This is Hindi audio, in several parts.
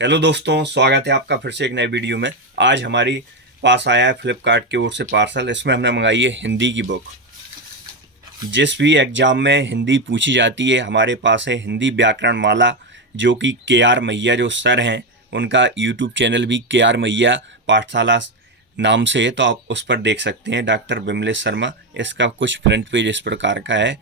हेलो दोस्तों, स्वागत है आपका फिर से एक नए वीडियो में। आज हमारी पास आया है फ्लिपकार्ट की ओर से पार्सल। इसमें हमने मंगाई है हिंदी की बुक। जिस भी एग्ज़ाम में हिंदी पूछी जाती है, हमारे पास है हिंदी व्याकरण माला, जो कि के.आर. मैया जो सर हैं, उनका यूट्यूब चैनल भी के.आर. मैया पाठशाला नाम से है, तो आप उस पर देख सकते हैं। डॉक्टर विमलेश शर्मा, इसका कुछ फ्रंट पेज इस प्रकार का है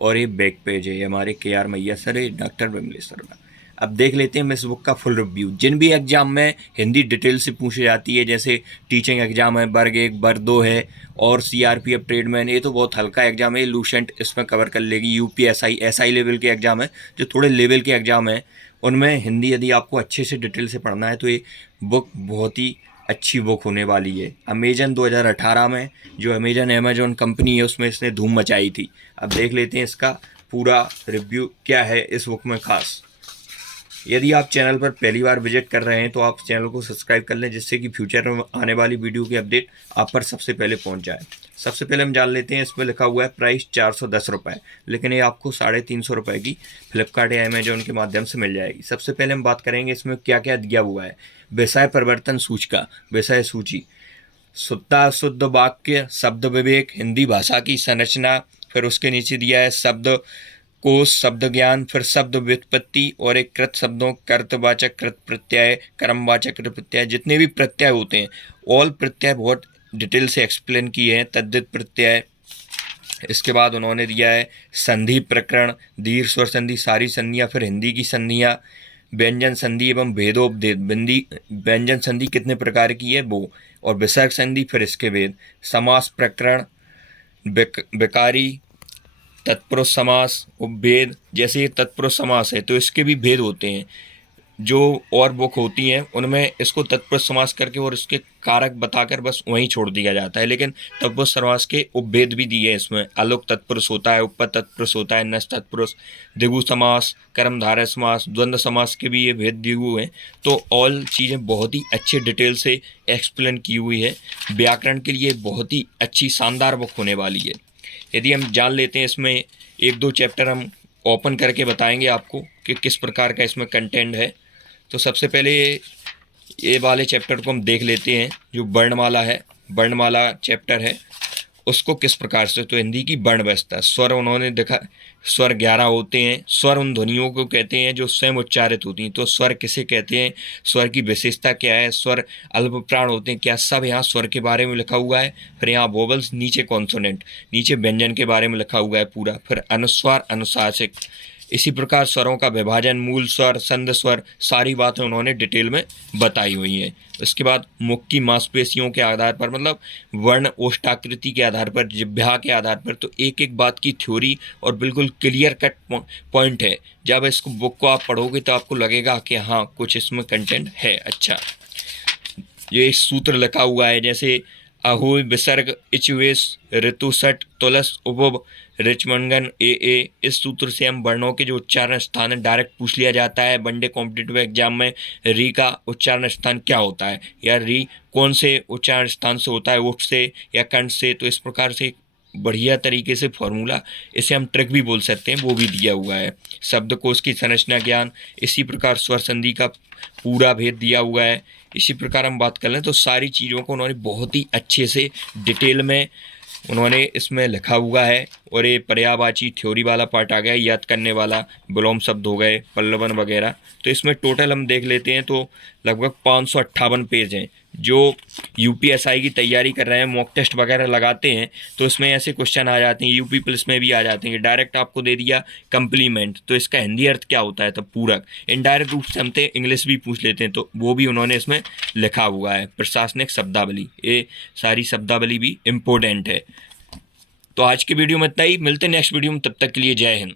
और ये बैक पेज है। ये हमारे के.आर. मैया सर है, डॉक्टर विमलेश शर्मा। अब देख लेते हैं हम इस बुक का फुल रिव्यू। जिन भी एग्जाम में हिंदी डिटेल से पूछी जाती है, जैसे टीचिंग एग्जाम है, वर्ग 1 वर्ग 2 है, और सीआरपीएफ ट्रेडमैन, ये तो बहुत हल्का एग्जाम है, लूसेंट इसमें कवर कर लेगी। यूपीएसआई एसआई लेवल के एग्जाम है, जो थोड़े लेवल के एग्जाम है, उनमें हिंदी यदि आपको अच्छे से डिटेल से पढ़ना है तो ये बुक बहुत ही अच्छी बुक होने वाली है। अमेजन 2018 में, जो अमेजन कंपनी है, उसमें इसने धूम मचाई थी। अब देख लेते हैं इसका पूरा रिव्यू क्या है इस बुक में खास। यदि आप चैनल पर पहली बार विजिट कर रहे हैं तो आप चैनल को सब्सक्राइब कर लें, जिससे कि फ्यूचर में आने वाली वीडियो की अपडेट आप पर सबसे पहले पहुंच जाए। सबसे पहले हम जान लेते हैं, इसमें लिखा हुआ है प्राइस 410 रुपये, लेकिन ये आपको 350 रुपये की फ्लिपकार्ट या अमेजोन के माध्यम से मिल जाएगी। सबसे पहले हम बात करेंगे इसमें क्या क्या दिया हुआ है। विषय परिवर्तन सूचिका, विषय सूची, शुद्ध शुद्ध वाक्य, शब्द विवेक, हिंदी भाषा की संरचना, फिर उसके नीचे दिया है शब्द कोश, शब्द ज्ञान, फिर शब्द व्युत्पत्ति, और एक कृत शब्दों, कर्तवाचक, कृत प्रत्यय, कर्मवाचक, कृत प्रत्यय, जितने भी प्रत्यय होते हैं, ऑल प्रत्यय बहुत डिटेल से एक्सप्लेन किए हैं। तद्धित प्रत्यय, इसके बाद उन्होंने दिया है संधि प्रकरण, दीर्घ स्वर संधि, सारी संधियाँ, फिर हिंदी की संधियाँ, व्यंजन संधि एवं भेदोपभेद, बिंदी व्यंजन संधि कितने प्रकार की है वो, और विसर्ग संधि, फिर इसके भेद, समास प्रकरण, बेकारी, तत्पुरुष समास, उपभेद। जैसे ये तत्पुरुष समास है तो इसके भी भेद होते हैं। जो और बुक होती हैं उनमें इसको तत्पुरुष समास करके और इसके कारक बताकर बस वहीं छोड़ दिया जाता है, लेकिन तत्पुरुष समास के उपभेद भी दिए हैं इसमें। आलोक तत्पुरुष होता है, उपपद तत्पुरुष होता है, नष्ट तत्पुरुष, द्विगु समास, कर्मधारय समास, द्वंद्व समास के भी ये भेद दिए हुए हैं। तो ऑल चीज़ें बहुत ही अच्छे डिटेल से एक्सप्लेन की हुई है। व्याकरण के लिए बहुत ही अच्छी शानदार बुक होने वाली है। यदि हम जान लेते हैं, इसमें एक दो चैप्टर हम ओपन करके बताएंगे आपको कि किस प्रकार का इसमें कंटेंट है। तो सबसे पहले ये वाले चैप्टर को हम देख लेते हैं, जो वर्णमाला है, वर्णमाला चैप्टर है, उसको किस प्रकार से। तो हिंदी की वर्ण व्यवस्था, स्वर उन्होंने देखा, स्वर 11 होते हैं। स्वर उन ध्वनियों को कहते हैं जो स्वयं उच्चारित होती हैं। तो स्वर किसे कहते हैं, स्वर की विशेषता क्या है, स्वर अल्प प्राण होते हैं क्या, सब यहाँ स्वर के बारे में लिखा हुआ है। फिर यहाँ वोवल्स, नीचे कॉन्सोनेंट, नीचे व्यंजन के बारे में लिखा हुआ है पूरा। फिर अनुस्वार, अनुशासिक, इसी प्रकार स्वरों का विभाजन, मूल स्वर, संध स्वर, सारी बातें उन्होंने डिटेल में बताई हुई हैं। इसके बाद मुख की मांसपेशियों के आधार पर, मतलब वर्ण ओष्ठाकृति के आधार पर, जिह्वा के आधार पर, तो एक एक बात की थ्योरी और बिल्कुल क्लियर कट पॉइंट है। जब इसको बुक को आप पढ़ोगे तो आपको लगेगा कि हाँ, कुछ इसमें कंटेंट है अच्छा। ये एक सूत्र लिखा हुआ है, जैसे अहुई, विसर्ग, इचवेश, ऋतु, सट, तुलस, उपव, रिचमंगन, ए। इस सूत्र से हम वर्णों के जो उच्चारण स्थान है डायरेक्ट पूछ लिया जाता है वनडे कॉम्पिटिटिव एग्जाम में। री का उच्चारण स्थान क्या होता है, या री कौन से उच्चारण स्थान से होता है, उठ से या कंठ से। तो इस प्रकार से बढ़िया तरीके से फॉर्मूला, इसे हम ट्रिक भी बोल सकते हैं, वो भी दिया हुआ है। शब्दकोश की संरचना ज्ञान, इसी प्रकार स्वर संधि का पूरा भेद दिया हुआ है। इसी प्रकार हम बात कर लें तो सारी चीज़ों को उन्होंने बहुत ही अच्छे से डिटेल में उन्होंने इसमें लिखा हुआ है। और ये पर्यायवाची थ्योरी वाला पार्ट आ गया, याद करने वाला, विलोम शब्द हो गए, पल्लवन वगैरह। तो इसमें टोटल हम देख लेते हैं तो लगभग 558 पेज हैं। जो यूपीएसआई की तैयारी कर रहे हैं, मॉक टेस्ट वगैरह लगाते हैं, तो इसमें ऐसे क्वेश्चन आ जाते हैं, यूपी पुलिस में भी आ जाते हैं। डायरेक्ट आपको दे दिया कंप्लीमेंट, तो इसका हिंदी अर्थ क्या होता है, तब पूरक। इनडायरेक्ट रूप से हमसे इंग्लिश भी पूछ लेते हैं, तो वो भी उन्होंने इसमें लिखा हुआ है। प्रशासनिक शब्दावली, ये सारी शब्दावली भी इम्पोर्टेंट है। तो आज की वीडियो में इतना ही, मिलते हैं नेक्स्ट वीडियो में, तब तक के लिए जय हिंद।